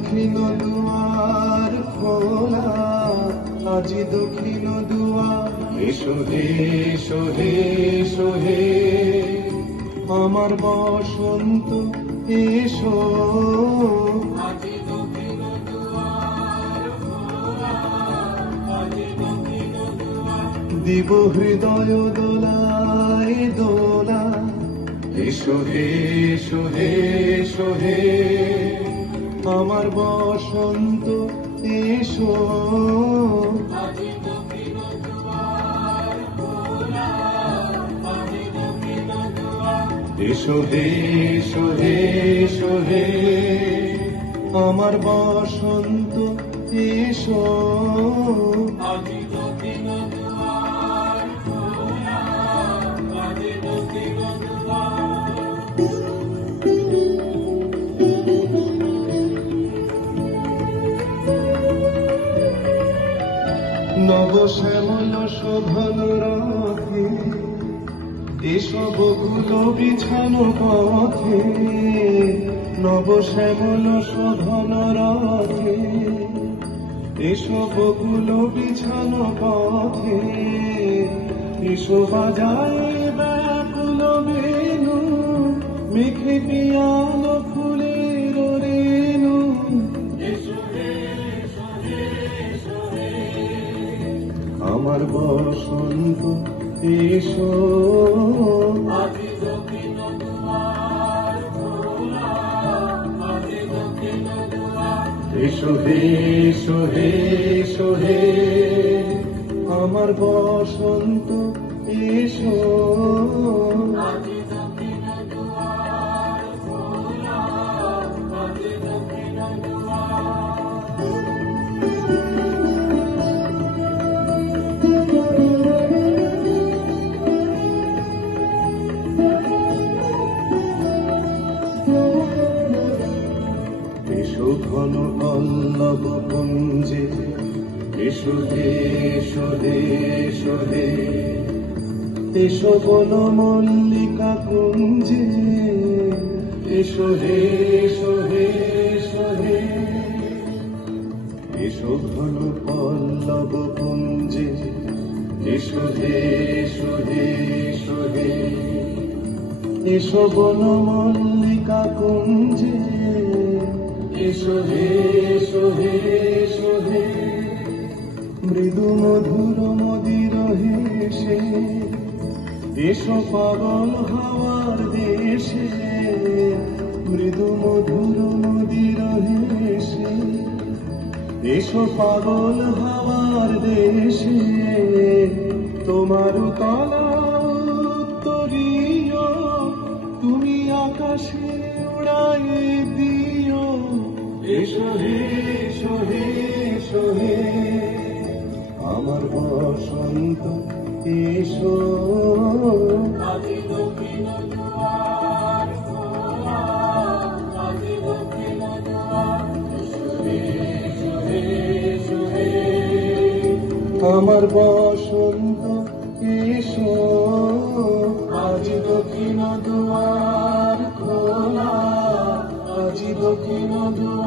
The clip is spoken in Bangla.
দক্ষিণ দুয়ার খোলা, আজি দক্ষিণ দুয়ার। এসো হে এসো হে এসো হে আমার বসন্ত এসো। আজি দক্ষিণ দুয়ার খোলা, আজি দক্ষিণ দুয়ার। দিব হৃদয় দোলায় দোলা। এসো হে এসো হে এসো হে আমার বসন্ত এসো। আজি দক্ষিণ দুয়ার খোলা, আজি দক্ষিণ দুয়ার। এসো হে এসো হে এসো হে আমার বসন্ত এসো। আজি দক্ষিণ দুয়ার খোলা, আজি দক্ষিণ দুয়ার। নব শ্যামল শোভন রথে এসো বকুল বিছানো পথে। নব শ্যামল শোভন রথে এসো বকুল বিছানো পথে। এসো বাজায় ব্যাকুল বেণু, মেঘে পিয়ানো ফুলের রেণু। এসো হে এসো হে এসো হে আমার বসন্ত এসো। আজি দক্ষিণ দুয়ার খোলা, আজি দক্ষিণ দুয়ার। এসো হে এসো হে এসো হে আমার বসন্ত এসো। আজি দক্ষিণ দুয়ার খোলা, আজি দক্ষিণ দুয়ার। এসো ঘন পল্লব কুঞ্জে, এসো হে এসো হে এসো হে। এসো বন মল্লিকা কুঞ্জে, এসো হে এসো হে এসো হে। এসো ঘন পল্লব কুঞ্জে, এসো হে এসো হে এসো হে। এসো বন মল্লিকা কুঞ্জে, এসো হে এসো হে এসো হে। মৃদু মধুর মদির হেসে এসো পাগল হাওয়ার দেশে। মৃদু মধুর মদির হেসে এসো পাগল হাওয়ার দেশে। তোমার তলা উত্তরীয়, তুমি আকাশে উড়াই দিও। এসো হে এসো হে এসো হে আমার বসন্ত এসো। আজি দক্ষিণ দুয়ার খোলা, আজি দক্ষিণ দুয়ার। এসো হে এসো হে এসো হে আমার বসন্ত এসো। আজি দক্ষিণ দুয়ার খোলা, আজি দক্ষিণ দুয়ার।